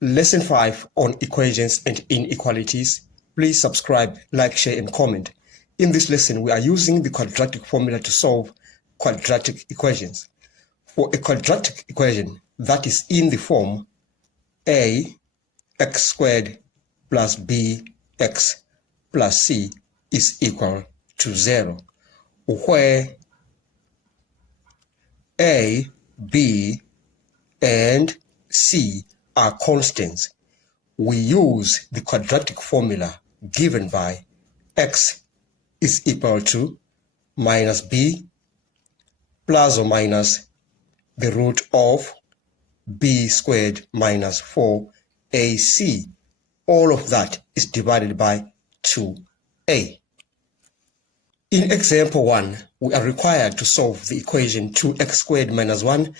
Lesson 5 on equations and inequalities. Please subscribe, like, share, and comment. In this lesson, we are using the quadratic formula to solve quadratic equations. For a quadratic equation that is in the form a x squared plus bx plus c is equal to 0, where a, b, and c are constants, we use the quadratic formula given by x is equal to minus b plus or minus the root of b squared minus 4ac. All of that is divided by 2a. In example 1, we are required to solve the equation 2x squared minus 1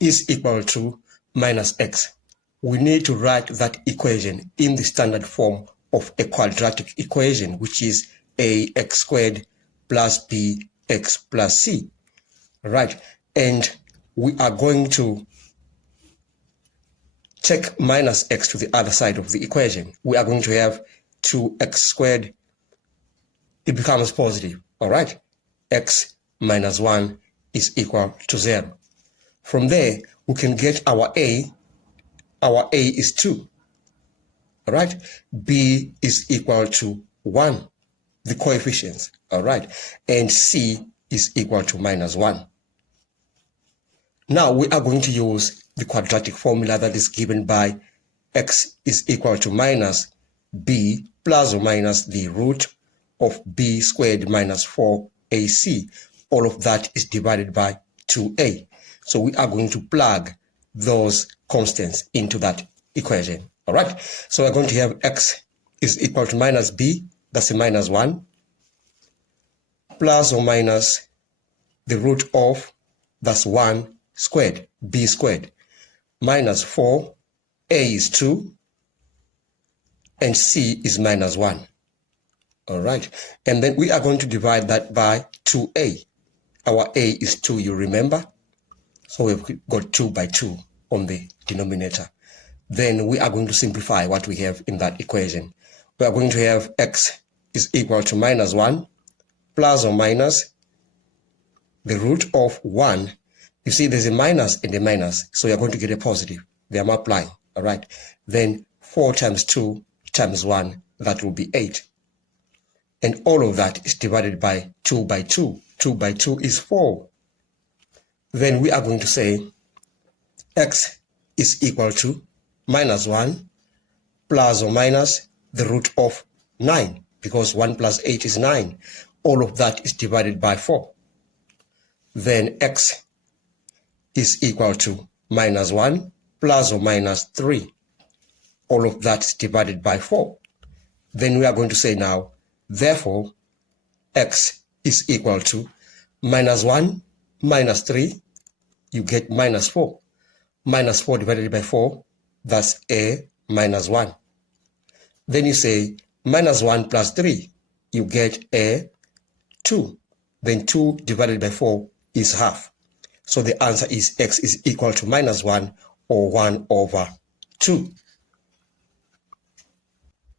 is equal to minus x. We need to write that equation in the standard form of a quadratic equation, which is ax squared plus bx plus c. Right, and we are going to take minus x to the other side of the equation. We are going to have 2x squared. It becomes positive. All right, x minus 1 is equal to 0. From there, we can get our a. Our a is 2. All right, b is equal to 1, the coefficients. All right, and c is equal to minus 1. Now we are going to use the quadratic formula that is given by x is equal to minus b plus or minus the root of b squared minus 4ac. All of that is divided by 2a. So we are going to plug those constants into that equation. All right, so we're going to have x is equal to minus b, that's a minus 1, plus or minus the root of, that's 1 squared, b squared, minus 4, a is 2, and c is minus 1. All right, and then we are going to divide that by 2a. Our a is 2, you remember? So we've got 2 by 2 on the denominator. Then we are going to simplify what we have in that equation. We are going to have x is equal to minus 1 plus or minus the root of 1. You see there's a minus and a minus, so you're going to get a positive. They are multiplying, all right? Then 4 times 2 times 1, that will be 8. And all of that is divided by 2 by 2. 2 by 2 is 4. Then we are going to say x is equal to minus 1 plus or minus the root of 9, because 1 plus 8 is 9. All of that is divided by 4. Then x is equal to minus 1 plus or minus 3. All of that is divided by 4. Then we are going to say now, therefore, x is equal to minus 1 minus 3, you get minus 4. Minus 4 divided by 4, that's a minus 1. Then you say minus 1 plus 3, you get a 2. Then 2 divided by 4 is half. So the answer is x is equal to minus 1 or 1 over 2.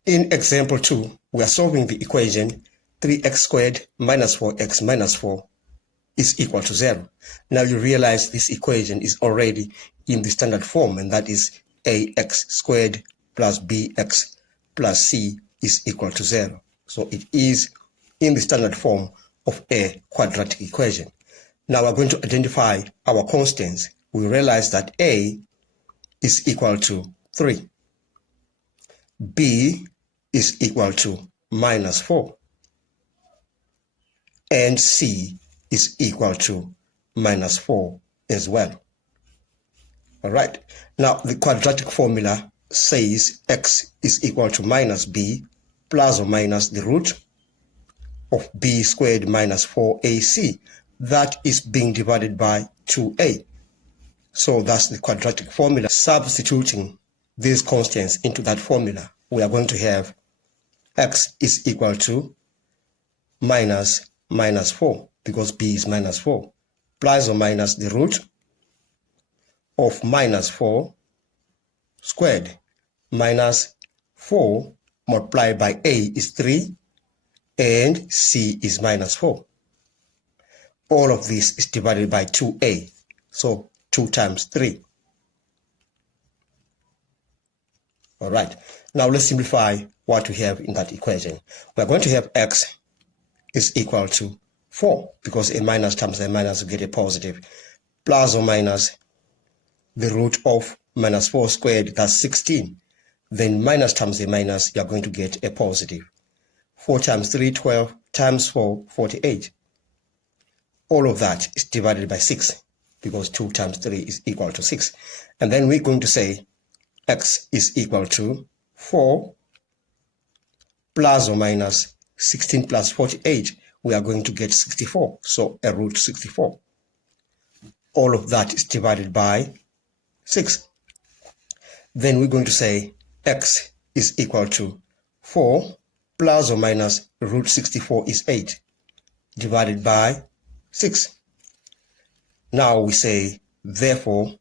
In example 2, we are solving the equation 3x squared minus 4x minus 4 is equal to 0. Now you realize this equation is already in the standard form, and that is ax squared plus bx plus c is equal to 0. So it is in the standard form of a quadratic equation. Now we're going to identify our constants. We realize that a is equal to 3. b is equal to minus 4. And c is equal to minus 4 as well. All right. Now the quadratic formula says x is equal to minus b plus or minus the root of b squared minus 4ac. That is being divided by 2a. So that's the quadratic formula. Substituting these constants into that formula, we are going to have x is equal to minus 4, because b is minus 4, plus or minus the root of minus 4 squared minus 4 multiplied by A is 3 and C is minus 4. All of this is divided by 2A. So 2 times 3. All right. Now let's simplify what we have in that equation. We're going to have x is equal to 4 because a minus times a minus will get a positive, plus or minus the root of minus 4 squared, that's 16. Then minus times a minus, you're going to get a positive. 4 times 3, 12, times 4, 48. All of that is divided by 6 because 2 times 3 is equal to 6. And then we're going to say x is equal to 4 plus or minus 16 plus 48. We are going to get 64, so a root 64. All of that is divided by 6. Then we're going to say x is equal to 4 plus or minus root 64 is 8 divided by 6. Now we say, therefore,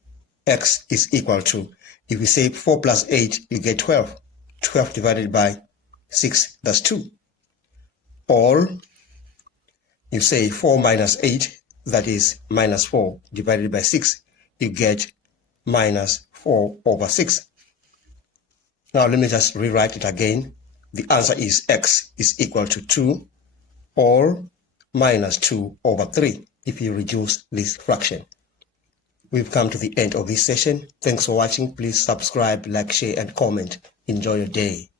x is equal to, if we say 4 plus 8, you get 12. 12 divided by 6, that's 2. Or you say 4 minus 8, that is minus 4 divided by 6, you get minus 4 over 6. Now let me just rewrite it again. The answer is x is equal to 2 or minus 2 over 3 if you reduce this fraction. We've come to the end of this session. Thanks for watching. Please subscribe, like, share, and comment. Enjoy your day.